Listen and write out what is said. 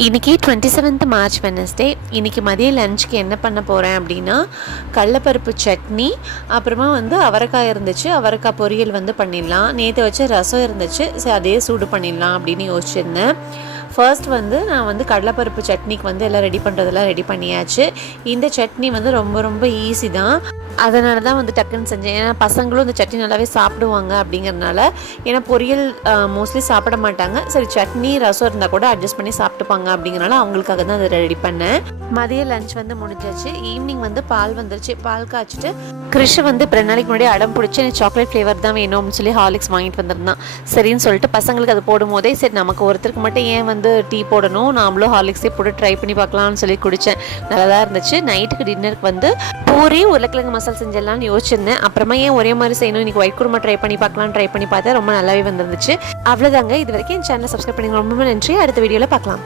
இன்றைக்கி 27th March Wednesday. இன்றைக்கி மதிய லஞ்சுக்கு என்ன பண்ண போகிறேன் அப்படின்னா, கடலைப்பருப்பு சட்னி, அப்புறமா அவரைக்காய் இருந்துச்சு, அவரைக்காய் பொரியல் பண்ணிடலாம். நேற்று வச்ச ரசம் இருந்துச்சு, சரி அதே சூடு பண்ணிடலாம் அப்படின்னு யோசிச்சிருந்தேன். ஃபர்ஸ்ட் நான் கடலைப்பருப்பு சட்னிக்கு எல்லாம் ரெடி பண்ணுறதெல்லாம் ரெடி பண்ணியாச்சு. இந்த சட்னி ரொம்ப ரொம்ப ஈஸி தான். அதனால தான் டக்குன்னு செஞ்சேன். ஏன்னா பசங்களும் இந்த சட்னி நல்லாவே சாப்பிடுவாங்க அப்படிங்கிறதுனால. ஏன்னா பொரியல் மோஸ்ட்லி சாப்பிட மாட்டாங்க. சரி சட்னி ரசம் இருந்தால் கூட அட்ஜஸ்ட் பண்ணி சாப்பிட்டுப்பாங்க அப்படிங்கிறனால அவங்களுக்காக தான் அதை ரெடி பண்ணேன். மதிய லஞ்ச் முடிஞ்சாச்சு. ஈவினிங் பால் வந்துருச்சு. பால் காய்ச்சிட்டு கிறிஷ் 2 நாளைக்கு முன்னாடி அடம் பிடிச்சி எனக்கு சாக்லேட் ஃப்ளேவர் தான் வேணும் அப்படின்னு சொல்லி ஹார்லிக்ஸ் வாங்கிட்டு வந்திருந்தான். சரின்னு சொல்லிட்டு பசங்களுக்கு அது போடும் போதே சரி நமக்கு ஒருத்தருக்கு மட்டும் ஏன் டீ போடணும், நாமளும் ஹார்லிக்ஸே போட்டு ட்ரை பண்ணி பார்க்கலாம்னு சொல்லி குடித்தேன். நல்லா தான் இருந்துச்சு. நைட்டுக்கு டின்னருக்கு பூரி உருளைக்கிழங்கு மசாலா செஞ்சிடலாம்னு யோசிச்சிருந்தேன். அப்புறமா ஏன் ஒரே மாதிரி செய்யணும், இன்னைக்கு ஒயிட் குருமா ட்ரை பண்ணி பார்த்தேன். ரொம்ப நல்லாவே வந்துருந்துச்சு. அவ்வளோதாங்க. இது வரைக்கும் என் சேனலை சப்ஸ்கிரைப் பண்ணி ரொம்ப நன்றி. அடுத்த வீடியோவில் பார்க்கலாம்.